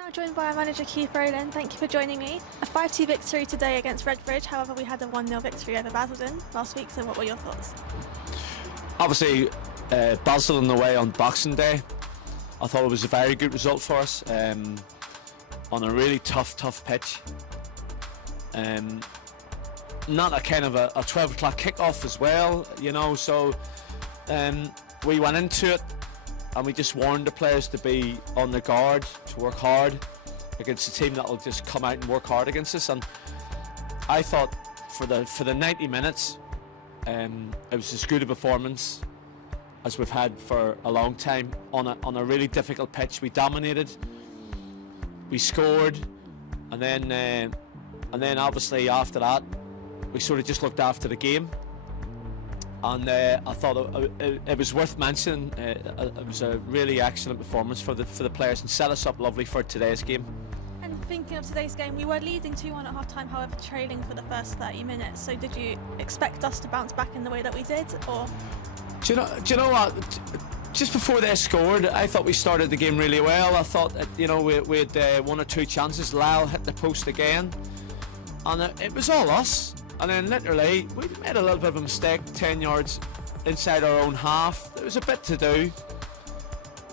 Now joined by our manager Keith Rowland. Thank you for joining me. A 5-2 victory today against Redbridge, however we had a 1-0 victory over Basildon last week, so what were your thoughts? Obviously, Basildon away on Boxing Day, I thought it was a very good result for us on a really tough pitch. Not a kind of a 12 o'clock kickoff as well, you know, so we went into it and we just warned the players to be on their guard, to work hard against a team that will just come out and work hard against us. And I thought for the 90 minutes it was as good a performance as we've had for a long time on a really difficult pitch. We dominated, we scored, and then obviously after that we sort of just looked after the game. And I thought it was worth mentioning. It was a really excellent performance for the players and set us up lovely for today's game. And thinking of today's game, we were leading 2-1 at half-time, however trailing for the first 30 minutes. So did you expect us to bounce back in the way that we did, or? Do you know what? Just before they scored, I thought we started the game really well. I thought that, you know, we had one or two chances. Lyle hit the post again, and it was all us. And then literally, we made a little bit of a mistake, 10 yards inside our own half. There was a bit to do,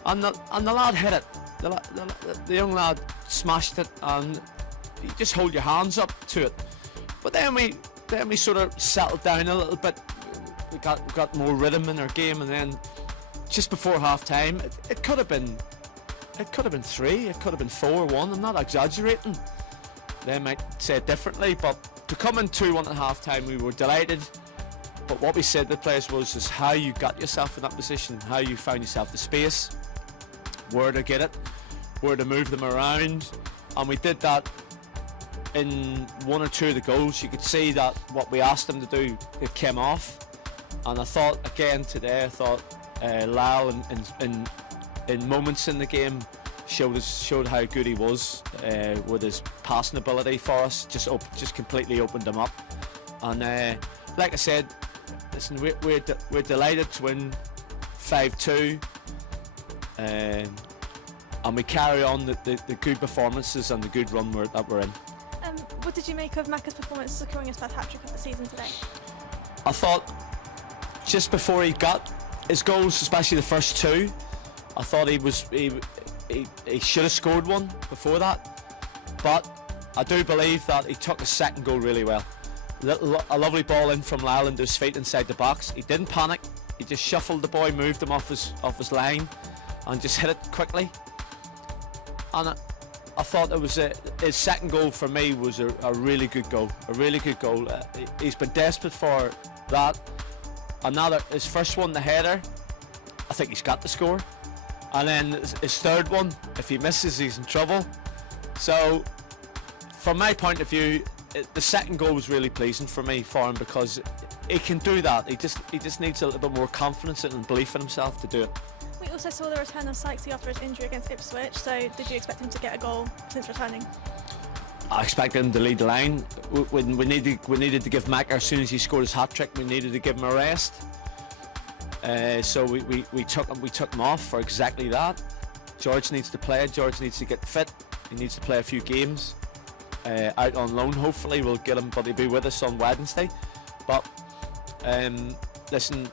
and the lad hit it. The young lad smashed it, and you just hold your hands up to it. But then we sort of settled down a little bit. We got more rhythm in our game, and then just before half time, it could have been 3, it could have been 4-1. I'm not exaggerating. They might say it differently, but to come in 2-1 at half time, we were delighted. But what we said to the players was how you got yourself in that position, how you found yourself the space, where to get it, where to move them around. And we did that in 1 or 2 of the goals. You could see that what we asked them to do, it came off. And I thought again today, Lyle in moments in the game showed how good he was with his passing ability for us. Just completely opened him up. And like I said, listen, we're delighted to win 5-2, and we carry on the good performances and the good run that we're in. What did you make of Macca's performance securing his first hat-trick of the season today? I thought just before he got his goals, especially the first 2, I thought he should have scored one before that, but I do believe that he took his second goal really well. A lovely ball in from Lyle into his feet inside the box. He didn't panic. He just shuffled the boy, moved him off his line, and just hit it quickly. And I thought it was his second goal for me was a really good goal. A really good goal. He's been desperate for that. And now his first one, the header, I think he's got the score. And then his third one, if he misses, he's in trouble. So, from my point of view, the second goal was really pleasing for him because he can do that. He just needs a little bit more confidence and belief in himself to do it. We also saw the return of Sykesy after his injury against Ipswich. So, did you expect him to get a goal since returning? I expected him to lead the line. We needed to give Mac, as soon as he scored his hat-trick, we needed to give him a rest. So we took him off for exactly that. George needs to play. George needs to get fit. He needs to play a few games out on loan. Hopefully we'll get him, but he'll be with us on Wednesday. But listen,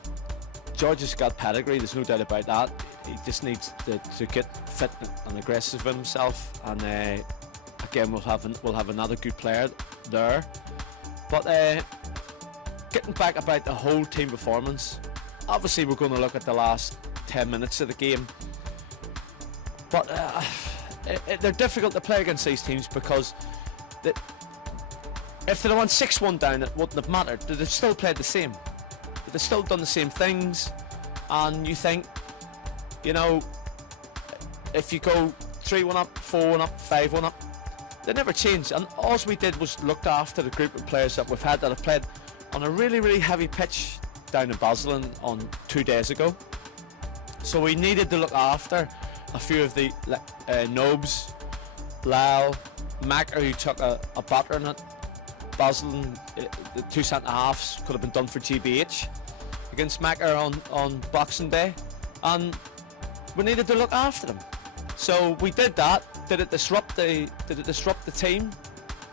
George has got pedigree. There's no doubt about that. He just needs to get fit and aggressive with himself. And again, we'll have another good player there. But getting back about the whole team performance. Obviously, we're going to look at the last 10 minutes of the game, but they're difficult to play against these teams because if they'd won 6-1 down, it wouldn't have mattered. They'd have still played the same. They'd have still done the same things, and you think, you know, if you go 3-1 up, 4-1 up, 5-1 up, they never change. And all we did was looked after the group of players that we've had that have played on a really heavy pitch down in Basildon on 2 days ago. So we needed to look after a few of the nobs, Lyle, Macker, who took a battering at Basildon. The 2 centre-halves could have been done for GBH against Macker on Boxing Day, and we needed to look after them. So we did that. Did it disrupt the team?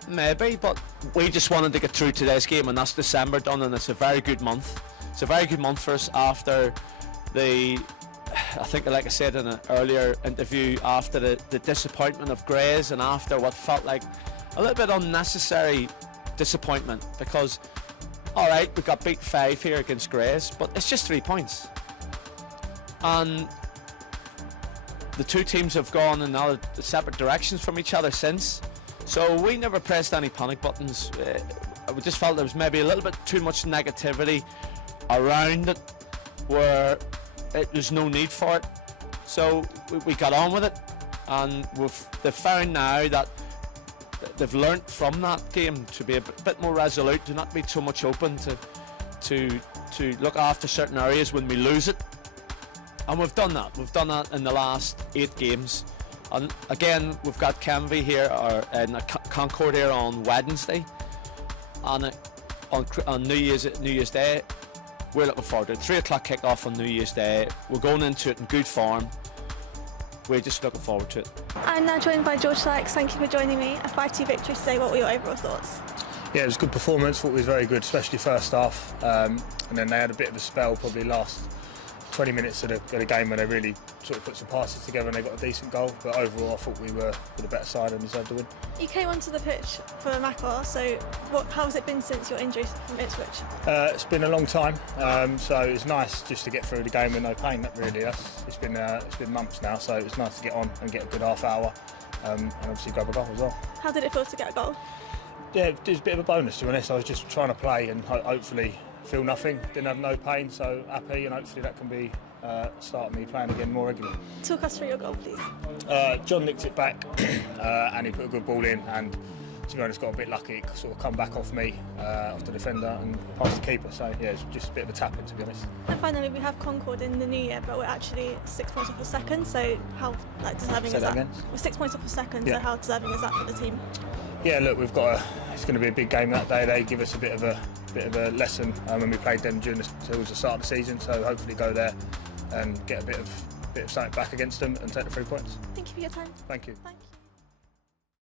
Maybe, but we just wanted to get through today's game, and that's December done, and it's a very good month. It's a very good month for us after I think, like I said in an earlier interview, after the disappointment of Grays and after what felt like a little bit unnecessary disappointment, because alright, we got beat 5 here against Grays, but it's just 3 points. And the two teams have gone in other separate directions from each other since. So we never pressed any panic buttons. We just felt there was maybe a little bit too much negativity around it, where there's no need for it. So we got on with it, and they've found now that they've learnt from that game to be a bit more resolute, to not be so much open to look after certain areas when we lose it. And we've done that. We've done that in the last 8 games. And again, we've got Kenvy here, or Concord here on Wednesday, and on New Year's Day. We're looking forward to it. 3 o'clock kick-off on New Year's Day. We're going into it in good form. We're just looking forward to it. I'm now joined by George Sykes. Thank you for joining me. A 5-2 victory today. What were your overall thoughts? Yeah, it was a good performance. Thought it was very good, especially first half. And then they had a bit of a spell, probably last 20 minutes of the game, when they really sort of put some passes together and they got a decent goal. But overall, I thought we were the better side and deserved the win. You came onto the pitch for Michaela, so how has it been since your injury from Ipswich? It's been a long time, so it's nice just to get through the game with no pain. It's been months now, so it's nice to get on and get a good half hour, and obviously grab a goal as well. How did it feel to get a goal? Yeah, it was a bit of a bonus, to be honest. I was just trying to play and hopefully feel nothing. Didn't have no pain, so happy, and hopefully that can be start me playing again more regularly. Talk us through your goal, please. John nicked it back, and he put a good ball in, and to be honest, got a bit lucky. It sort of come back off me, off the defender, and past the keeper. So yeah, it's just a bit of a tap-in, to be honest. And finally, we have Concord in the new year, but we're actually 6 points off a second. So how deserving is that? Again? We're 6 points off a second. Yeah. So how deserving is that for the team? Yeah, look, it's going to be a big game that day. They give us a bit of a lesson when we played them towards the start of the season. So hopefully go there and get a bit of something back against them and take the 3 points. Thank you for your time. Thank you. Thank you.